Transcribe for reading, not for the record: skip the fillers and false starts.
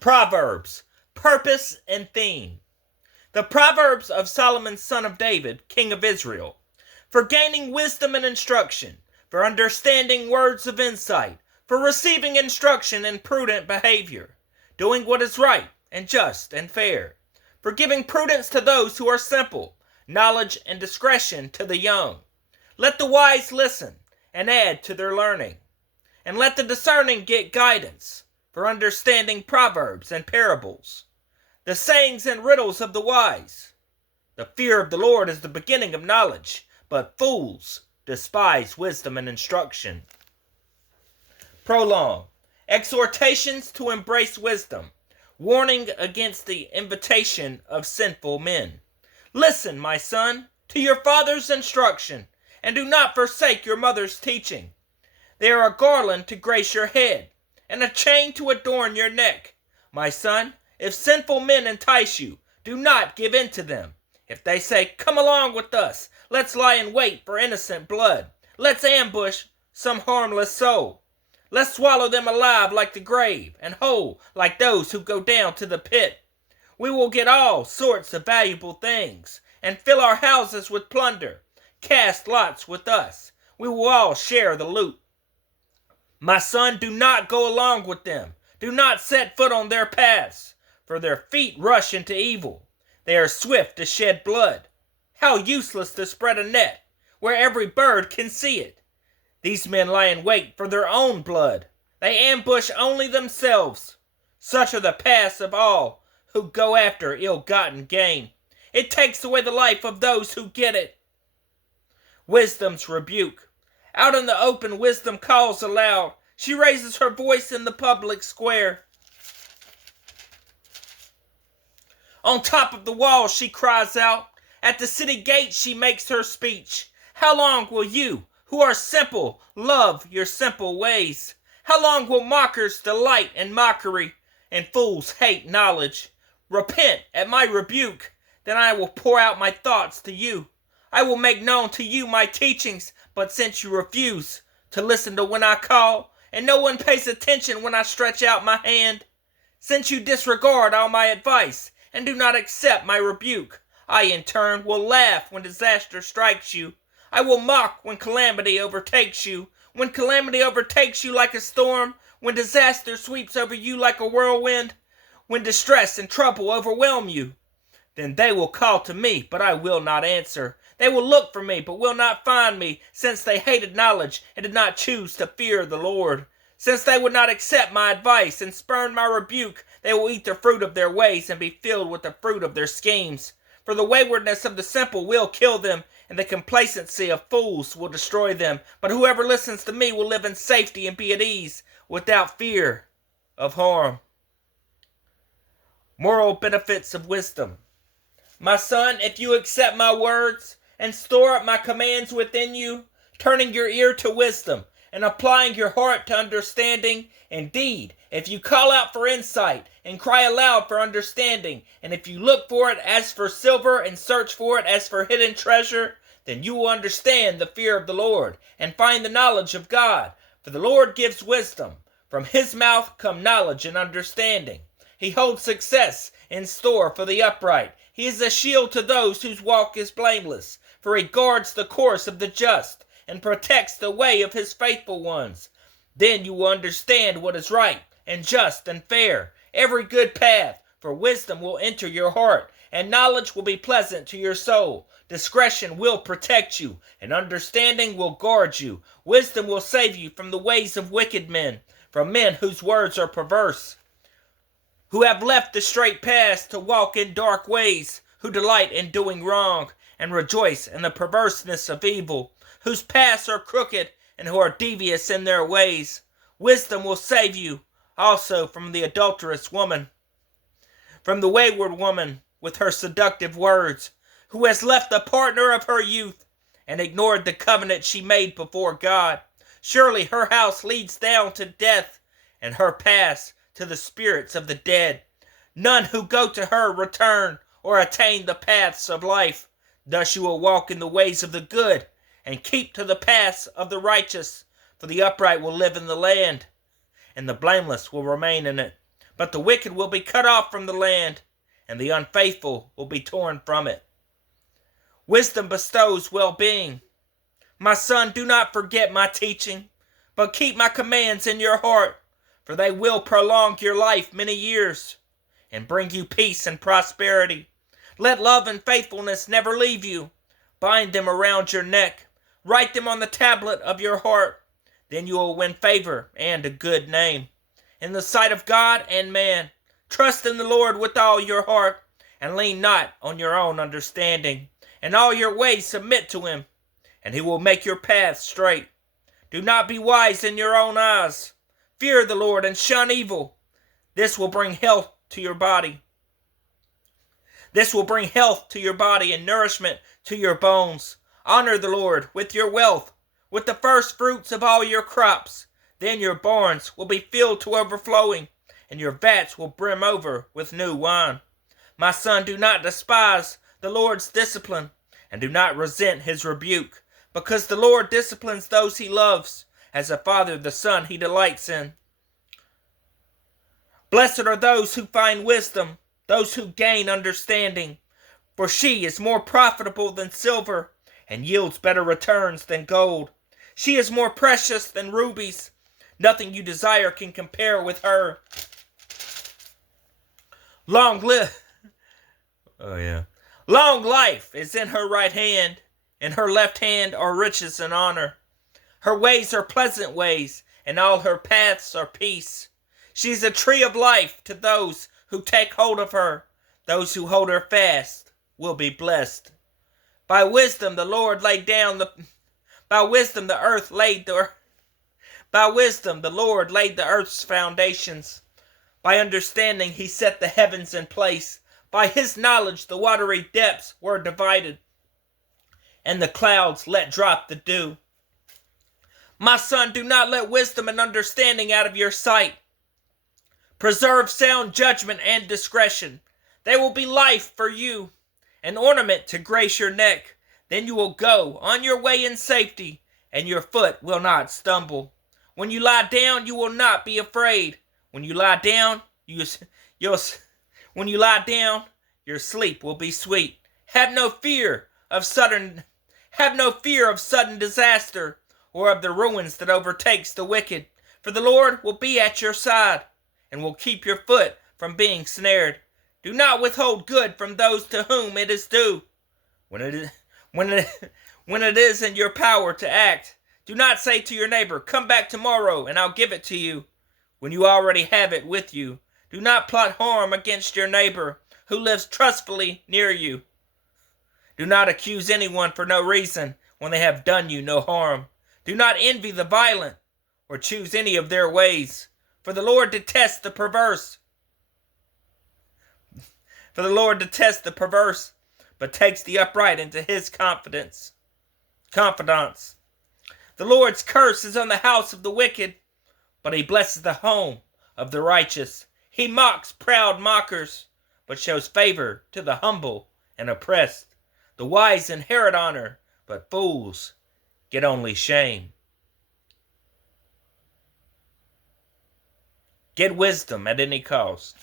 Proverbs, purpose and theme. The Proverbs of Solomon son of David, king of Israel. For gaining wisdom and instruction, for understanding words of insight, for receiving instruction in prudent behavior, doing what is right and just and fair, for giving prudence to those who are simple, knowledge and discretion to the young. Let the wise listen and add to their learning, and let the discerning get guidance, for understanding proverbs and parables, the sayings and riddles of the wise. The fear of the Lord is the beginning of knowledge, but fools despise wisdom and instruction. Prologue. Exhortations to embrace wisdom, warning against the invitation of sinful men. Listen, my son, to your father's instruction, and do not forsake your mother's teaching. They are a garland to grace your head, and a chain to adorn your neck. My son, if sinful men entice you, do not give in to them. If they say, come along with us, let's lie in wait for innocent blood. Let's ambush some harmless soul. Let's swallow them alive like the grave, and whole like those who go down to the pit. We will get all sorts of valuable things, and fill our houses with plunder. Cast lots with us. We will all share the loot. My son, do not go along with them. Do not set foot on their paths, for their feet rush into evil. They are swift to shed blood. How useless to spread a net, where every bird can see it. These men lie in wait for their own blood. They ambush only themselves. Such are the paths of all who go after ill-gotten gain. It takes away the life of those who get it. Wisdom's rebuke. Out in the open, wisdom calls aloud. She raises her voice in the public square. On top of the wall she cries out. At the city gate she makes her speech. How long will you, who are simple, love your simple ways? How long will mockers delight in mockery, and fools hate knowledge? Repent at my rebuke, then I will pour out my thoughts to you. I will make known to you my teachings, but since you refuse to listen to when I call, and no one pays attention when I stretch out my hand, since you disregard all my advice and do not accept my rebuke, I in turn will laugh when disaster strikes you. I will mock when calamity overtakes you. When calamity overtakes you like a storm, when disaster sweeps over you like a whirlwind, when distress and trouble overwhelm you, then they will call to me, but I will not answer. They will look for me, but will not find me, since they hated knowledge and did not choose to fear the Lord. Since they would not accept my advice and spurn my rebuke, they will eat the fruit of their ways and be filled with the fruit of their schemes. For the waywardness of the simple will kill them, and the complacency of fools will destroy them. But whoever listens to me will live in safety and be at ease, without fear of harm. Moral benefits of wisdom. My son, if you accept my words and store up my commands within you, turning your ear to wisdom and applying your heart to understanding, indeed, if you call out for insight and cry aloud for understanding, and if you look for it as for silver and search for it as for hidden treasure, then you will understand the fear of the Lord and find the knowledge of God. For the Lord gives wisdom. From his mouth come knowledge and understanding. He holds success in store for the upright. He is a shield to those whose walk is blameless, for he guards the course of the just and protects the way of his faithful ones. Then you will understand what is right and just and fair, every good path, for wisdom will enter your heart, and knowledge will be pleasant to your soul. Discretion will protect you, and understanding will guard you. Wisdom will save you from the ways of wicked men, from men whose words are perverse, who have left the straight paths to walk in dark ways, who delight in doing wrong, and rejoice in the perverseness of evil, whose paths are crooked, and who are devious in their ways. Wisdom will save you also from the adulterous woman, from the wayward woman with her seductive words, who has left the partner of her youth, and ignored the covenant she made before God. Surely her house leads down to death, and her paths to the spirits of the dead. None who go to her return or attain the paths of life. Thus you will walk in the ways of the good, and keep to the paths of the righteous. For the upright will live in the land, and the blameless will remain in it. but the wicked will be cut off from the land, and the unfaithful will be torn from it. Wisdom bestows well-being. My son, do not forget my teaching, but keep my commands in your heart, for they will prolong your life many years and bring you peace and prosperity. Let love and faithfulness never leave you. Bind them around your neck. Write them on the tablet of your heart. Then you will win favor and a good name in the sight of God and man. Trust in the Lord with all your heart, and lean not on your own understanding. In all your ways submit to him, and he will make your path straight. Do not be wise in your own eyes. Fear the Lord and shun evil. This will bring health to your body. This will bring health to your body and nourishment to your bones. Honor the Lord with your wealth, with the first fruits of all your crops. Then your barns will be filled to overflowing, and your vats will brim over with new wine. My son, do not despise the Lord's discipline, and do not resent his rebuke, because the Lord disciplines those he loves, as a father the son he delights in. Blessed are those who find wisdom, those who gain understanding, for she is more profitable than silver, and yields better returns than gold. She is more precious than rubies. Nothing you desire can compare with her. Long life is in her right hand. In her left hand are riches and honor. Her ways are pleasant ways, and all her paths are peace. She is a tree of life to those who take hold of her. Those who hold her fast will be blessed. By wisdom the Lord laid down the earth's foundations. By understanding he set the heavens in place. By his knowledge the watery depths were divided, and the clouds let drop the dew. My son, do not let wisdom and understanding out of your sight. Preserve sound judgment and discretion. They will be life for you, an ornament to grace your neck. Then you will go on your way in safety, and your foot will not stumble. When you lie down, you will not be afraid. When you lie down, your sleep will be sweet. Have no fear of sudden disaster, or of the ruins that overtakes the wicked. For the Lord will be at your side, and will keep your foot from being snared. Do not withhold good from those to whom it is due. When it is in your power to act, do not say to your neighbor, "Come back tomorrow and I'll give it to you," when you already have it with you. Do not plot harm against your neighbor who lives trustfully near you. Do not accuse anyone for no reason when they have done you no harm. Do not envy the violent or choose any of their ways, for the Lord detests the perverse. But takes the upright into his confidence. The Lord's curse is on the house of the wicked, but he blesses the home of the righteous. He mocks proud mockers, but shows favor to the humble and oppressed. The wise inherit honor, but fools get only shame. Get wisdom at any cost.